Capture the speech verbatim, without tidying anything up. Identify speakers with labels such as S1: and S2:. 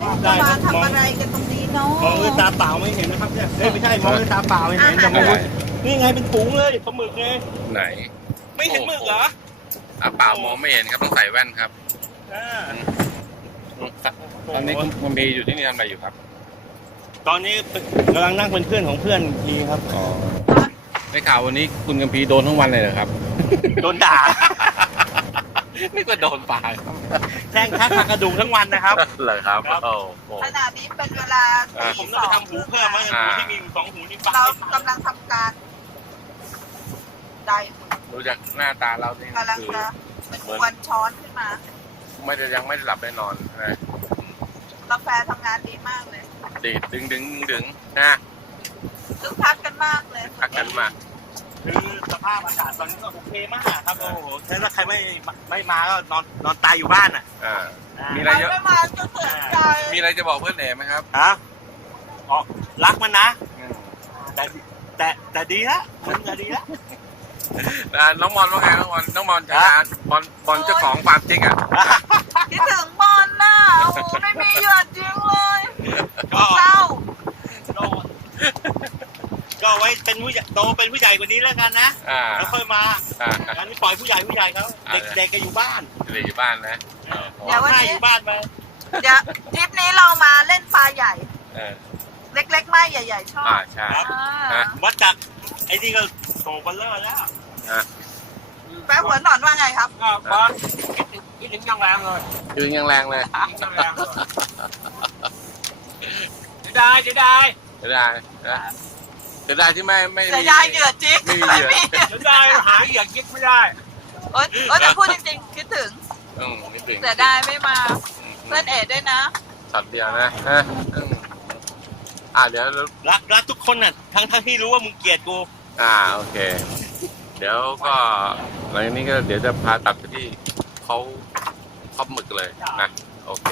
S1: จะมาทำอะไรกันตรงนี้เนาะ
S2: มองด้วยตาเปล่าไม่เห็นนะครับเนี่ยเอ้ยไม่ใช่มองด้วยตาเปล่าไม่เห็นแต่มองด้วยนี่ไงเป็นถุงเลยปลาหมึกไง
S3: ไหน
S2: ไม่เห็นหมึกเหรอ
S3: อ่ะเปล่ามองไม่เห็นครับต้องใส่แว่นครับ
S2: อ่า
S3: ตอนนี้คุณคุณบีอยู่ที่นี่ทำอะไรอยู่ครับ
S2: ตอนนี้กำลังนั่งเป็นเพื่อนของเพื่อนทีครับ
S3: อ๋อได้ข่าววันนี้คุณกัมพีโดนทั้งวันเลยเหรอครับ
S2: โดนด่า
S3: ไม่ก็โดนปากครับ
S2: แจ้งทักทางกระดูกทั้งวันนะครับ
S3: เหรอครับ
S2: ครับ
S3: โอ้โห
S1: ขณะนี้เป็นเวลา
S3: อ่า
S1: ตี
S2: ผม
S1: ส
S2: ต้อง
S1: อ
S2: ไป
S1: ง
S2: ทำหูเพิ่มมั้งหูที่มีอยู่สองหูนี่ฟัง
S1: เรา
S2: ไม่
S1: กำลังทำการได้
S3: ดูจากหน้าตาเรานี่
S1: กำลัง
S3: คือ
S1: จะกวนช้อนขึ้นมา
S3: ไม่ได้ยังไม่ได้หลับได้นอนนะ
S1: กาแฟทำงานดีมากเลย
S3: ดีดดึงดึงดึงดึงนะ
S1: คึกคักกันมากเลย
S3: พักกันมา
S2: คือสภาพอากาศตอนนี้ก็โอเคมากครับโอ้โหถ้าใครไม่ไม่มาก็นอนนอนตายอยู่บ้านอ่ะ
S3: อ่า
S2: อ่า
S3: มีอะไรเยอะ
S1: ไม่มาก็เสียใจ
S3: มีอะไรจะบอกเพื่อนเอ๋ไหมครับ
S2: ฮะอ๋อรักมันนะ
S3: อืม
S2: แต่แต่แต่ดีละมันจะดีละ
S3: อ่าน้องมอนว่าไงน้องมอนน้องมอนชนะบอลบอลเจ้าของฟาร์มจริงอ่ะ
S1: คิดถึงบอลน่ะโอ้โหไม่มีเหยื่อจริงเลย
S2: ก็
S1: เศร้า
S2: ก็ก็ไว้เป็นผู้ใหญ่โตเป็นผู้ใหญ่กว่านี้แล้วกันนะ
S3: อ่า
S2: แล้วค่อยมา
S3: อ่า
S2: งั้นปล่อยผู้ใหญ่ผู้ใหญ่เขาเด็กเด็กก็อยู่บ้าน
S3: เหลืออยู่บ้านนะ
S1: เดี๋ยววัน
S2: ให้
S1: นี้
S2: อยู่บ้านไป
S1: เดี๋ยวทริปนี้เรามาเล่นปลาใหญ่
S3: เออ
S1: เล็กๆไม่ใหญ่ ๆ ชอบ
S3: อ่าใช่
S1: อ่า
S2: วัดจากไอ้นี่ก็โตกันเลอะแล้ว
S3: อ่ะ
S1: แป๊บหัวหนอนว่าไงครับ
S2: ก็บอลคิดถึงยังแรงเลย
S3: ยืนยังแรงเลย
S2: ยังแรงเลยจะได้จะได้
S3: จะได้นะจะได้ที่ไม่ไม่
S1: เสียดายเหยื่อจริง
S3: ไม่มีเหยื่อ
S2: จะได้หาเหยื่อยิกไม่ได้
S1: โอ๊ยโอ๊ยแต่พูดจริงๆ คิดถึง
S3: อืมไม่ถึง
S1: เสียดายไม่มา เพื่อนเอ็ดด้วยนะ
S3: ช็อตเดียวนะฮะอืมอ่าเดี๋ยว
S2: รักรักทุกคนน่ะทั้งทั้งที่รู้ว่ามึงเกลียดกู
S3: อ่าโอเค เดี๋ยวก็หลังจากนี้ก็เดี๋ยวจะพาตัดไปที่เขาเขาหมึกเลยนะ